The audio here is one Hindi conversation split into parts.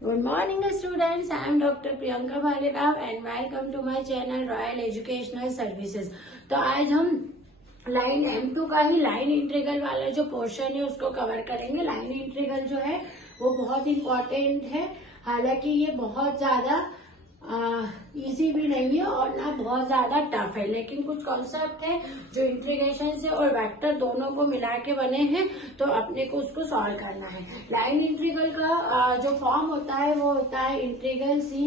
Good morning students, I am Dr. Priyanka Bhalirao and welcome to my channel Royal Educational Services। तो आज हम लाइन M2 का ही लाइन इंटीग्रल वाला जो पोर्शन है उसको कवर करेंगे। लाइन इंटीग्रल जो है वो बहुत इम्पोर्टेंट है, हालांकि ये बहुत ज्यादा इजी भी नहीं है और ना बहुत ज्यादा टफ है, लेकिन कुछ कॉन्सेप्ट है जो इंटीग्रेशन से और वेक्टर दोनों को मिला के बने हैं, तो अपने को उसको सॉल्व करना है। लाइन इंटीग्रल का जो फॉर्म होता है वो होता है integral C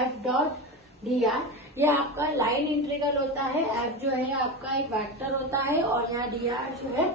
F dot D R. ये आपका लाइन इंटीग्रल होता है। एफ जो है आपका एक वेक्टर होता है और यहाँ डी आर जो है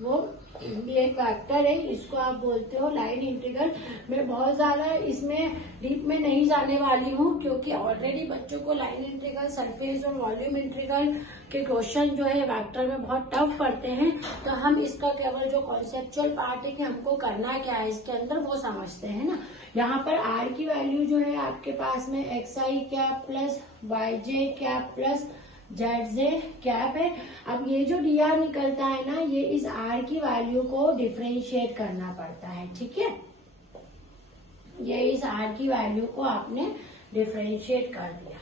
वो भी एक वेक्टर है, इसको आप बोलते हो लाइन इंटीग्रल। मैं बहुत ज्यादा इसमें डीप में नहीं जाने वाली हूँ, क्योंकि ऑलरेडी बच्चों को लाइन इंटीग्रल, सरफेस और वॉल्यूम इंटीग्रल के क्वेश्चन जो है वेक्टर में बहुत टफ पड़ते हैं। तो हम इसका केवल जो कॉन्सेप्चुअल पार्ट है कि हमको करना क्या है इसके अंदर वो समझते हैं ना। यहाँ पर आर की वैल्यू जो है आपके पास में एक्स आई कैप प्लस वाई जे cap plus Z J cap है। अब ये जो डी आर निकलता है ना, ये इस आर की वैल्यू को डिफरेंशिएट करना पड़ता है, ठीक है। ये इस आर की वैल्यू को आपने डिफरेंशिएट कर दिया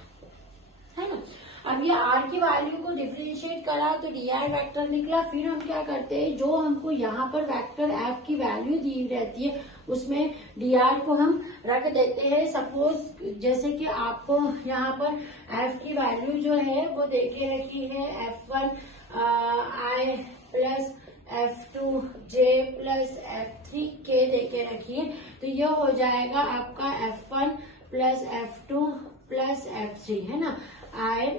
है ना। अब ये आर की वैल्यू को डिफरेंशिएट करा तो डी आर वैक्टर निकला। फिर हम क्या करते हैं, जो हमको यहाँ पर वेक्टर एफ की वैल्यू दी रहती है उसमें डी आर को हम रख देते हैं। सपोज जैसे कि आपको यहाँ पर एफ की वैल्यू जो है वो देके रखी है F1 आई प्लस F2 जे प्लस F3 के देके रखी है, तो यह हो जाएगा आपका F1 plus F2 plus F3 है ना, आई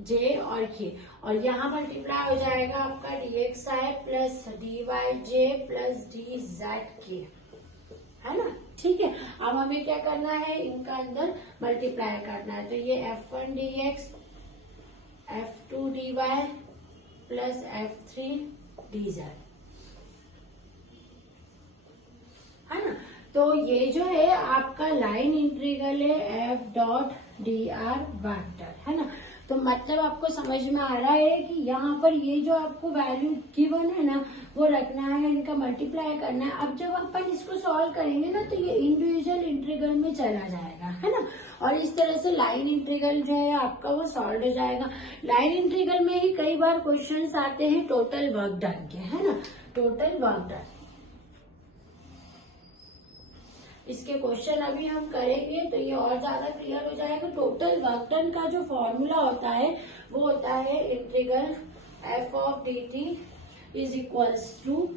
जे और के, और यहाँ मल्टीप्लाई हो जाएगा आपका dx आई प्लस dy जे प्लस dz के, है ना, ठीक है। अब हमें क्या करना है, इनका अंदर मल्टीप्लाई करना है। तो ये F1 dx F2 dy plus F3 dz, है ना। तो ये जो है आपका लाइन इंटीग्रल है F dot D are vector, है ना। तो मतलब आपको समझ में आ रहा है कि यहाँ पर ये जो आपको वैल्यू गिवन है ना वो रखना है, इनका मल्टीप्लाई करना है। अब जब अपन इसको सॉल्व करेंगे ना तो ये इंडिविजुअल इंटीग्रल में चला जाएगा, है ना, और इस तरह से लाइन इंटीग्रल जो है आपका वो सॉल्व हो जाएगा। लाइन इंटीग्रल में ही कई बार क्वेश्चंस आते हैं टोटल वर्क डन के, है ना, टोटल वर्क डन। इसके क्वेश्चन अभी हम करेंगे तो ये और ज्यादा क्लियर हो जाएगा। टोटल वर्क डन का जो फॉर्मूला होता है वो होता है integral F of D T is equals to,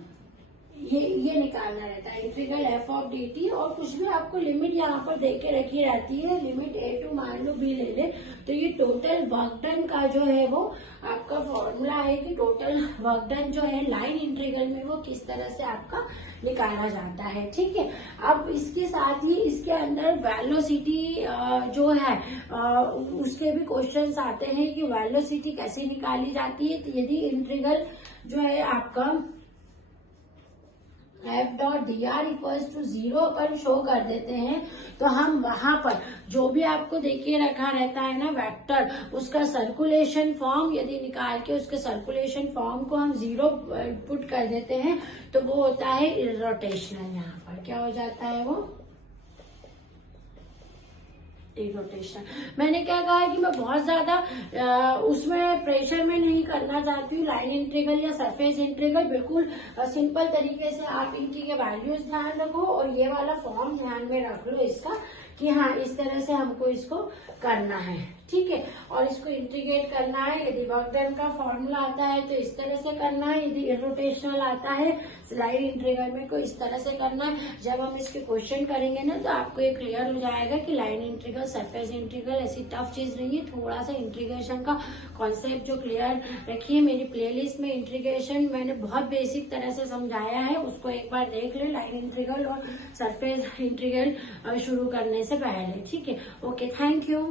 ये निकालना रहता है integral F of D T, और कुछ भी आपको लिमिट यहाँ पर देके रखी रहती है, लिमिट ए टू मान लो बी ले ले, तो ये टोटल वर्क डन का जो है वो आपका फॉर्मूला है कि टोटल वर्क डन जो है लाइन इंटीग्रल में वो किस तरह से आपका निकाला जाता है, ठीक है। अब इसके साथ ही इसके अंदर वेलोसिटी जो है उसके भी क्वेश्चंस आते हैं कि वेलोसिटी कैसे निकाली जाती है। तो यदि इंटीग्रल जो है आपका F dot D R equals to 0 अपन शो कर देते हैं, तो हम वहां पर जो भी आपको देखिए रखा रहता है ना वेक्टर, उसका सर्कुलेशन फॉर्म यदि निकाल के उसके सर्कुलेशन फॉर्म को हम 0 पुट कर देते हैं तो वो होता है इरोटेशनल। यहाँ पर क्या हो जाता है, वो रोटेशन। मैंने क्या कहा है कि मैं बहुत ज्यादा उसमें प्रेशर में नहीं करना चाहती हूँ। लाइन इंटीग्रल या सरफेस इंटीग्रल बिल्कुल सिंपल तरीके से आप इनकी के वैल्यूज ध्यान रखो और ये वाला फॉर्म ध्यान में रख लो इसका कि हाँ इस तरह से हमको इसको करना है, ठीक है, और इसको इंटीग्रेट करना है। यदि वर्क डन का फॉर्मूला आता है तो इस तरह से करना है, यदि इरोटेशनल आता है लाइन इंटीग्रल में को इस तरह से करना है। जब हम इसके क्वेश्चन करेंगे ना तो आपको ये क्लियर हो जाएगा कि लाइन इंटीग्रल, सरफेस इंटीग्रल ऐसी टफ चीज नहीं है। थोड़ा सा इंटीग्रेशन का कॉन्सेप्ट जो क्लियर रखिए, मेरी प्लेलिस्ट में इंटीग्रेशन मैंने बहुत बेसिक तरह से समझाया है, उसको एक बार देख ले, लाइन इंटीग्रल और सरफेस इंटीग्रल शुरू करने से पहले, ठीक है। Okay, thank you.